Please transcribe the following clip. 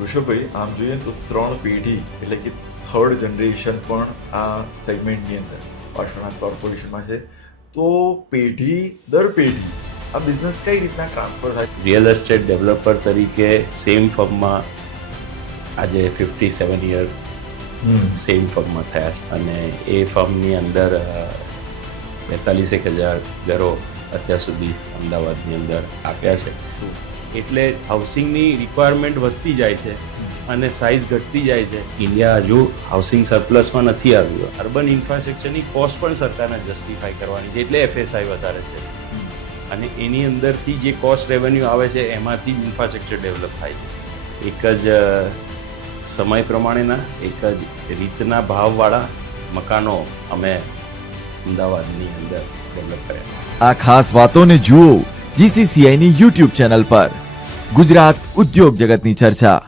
ઋષભભાઈ, આમ જોઈએ તો 3 પેઢી એટલે કે 3rd જનરેશન પણ આ સેગમેન્ટની અંદર પાર્શ્વનાથ કોર્પોરેશનમાં છે. તો પેઢી દર પેઢી આ બિઝનેસ કઈ રીતના ટ્રાન્સફર થાય? રિયલ એસ્ટેટ ડેવલપર તરીકે સેમ ફર્મમાં આજે 57 યર સેમ ફર્મમાં થયા છે અને એ ફર્મની અંદર 42,000 ઘરો અત્યાર સુધી અમદાવાદની અંદર આપ્યા છે. એટલે હાઉસિંગની રિક્વાયરમેન્ટ વધતી જાય છે અને સાઇઝ ઘટતી જાય છે. ઇન્ડિયા હજુ હાઉસિંગ સરપ્લસમાં નથી આવ્યું. અર્બન ઇન્ફ્રાસ્ટ્રક્ચરની કોસ્ટ પણ સરકારને જસ્ટિફાઈ કરવાની છે, એટલે FSI વધારે છે અને એની અંદરથી જે કોસ્ટ રેવન્યુ આવે છે એમાંથી જ ઇન્ફ્રાસ્ટ્રક્ચર ડેવલપ થાય છે. એક જ સમય પ્રમાણેના એક જ રીતના ભાવવાળા મકાનો અમે અમદાવાદની અંદર ડેવલપ કર્યા. આ ખાસ વાતોને જુઓ GCCIની YouTube ચેનલ પર. ગુજરાત ઉદ્યોગ જગતની ચર્ચા.